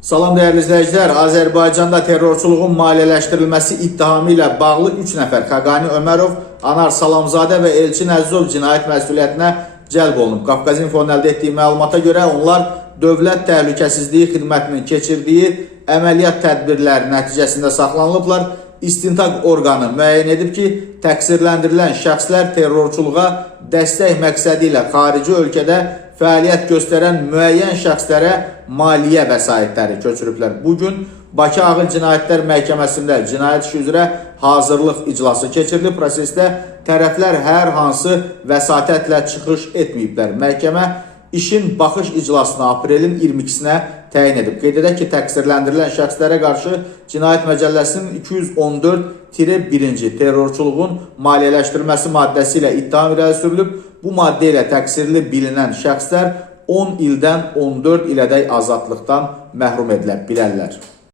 Salam dəyərli izləyicilər, Azərbaycanda terrorçuluğun maliyyələşdirilməsi ittihamı ilə bağlı 3 nəfər Xaqani Ömərov, Anar Salamzadə və Elçin Əzizov cinayət məsuliyyətinə cəlb olunub. Qafqaz İnfonun əldə etdiyi məlumata görə onlar Dövlət Təhlükəsizliyi Xidmətinin keçirdiyi əməliyyat tədbirləri nəticəsində saxlanılıblar. İstintaq orqanı müəyyən edib ki, təqsirləndirilən şəxslər terrorçuluğa dəstək məqsədi ilə xarici ölkədə fəaliyyət göstərən müəyyən şəxslərə maliyyə vəsaitləri köçürüblər. Bugün Bakı Ağır Cinayətlər Məhkəməsində cinayət işi üzrə hazırlıq iclası keçirilib. Prosesdə tərəflər hər hansı vəsatətlə çıxış etməyiblər. Məhkəmə işin baxış iclasını aprelin 22-sinə təyin edib. Qeyd edək ki, təqsirləndirilən şəxslərə qarşı Cinayət Məcəlləsinin 214-1 terrorçuluğun maliyyələşdirilməsi maddəsi ilə ittiham irəli sürülüb. Bu maddə ilə təqsirli bilinən şəxslər 10 ildən 14 ilədək azadlıqdan məhrum edilə bilərlər.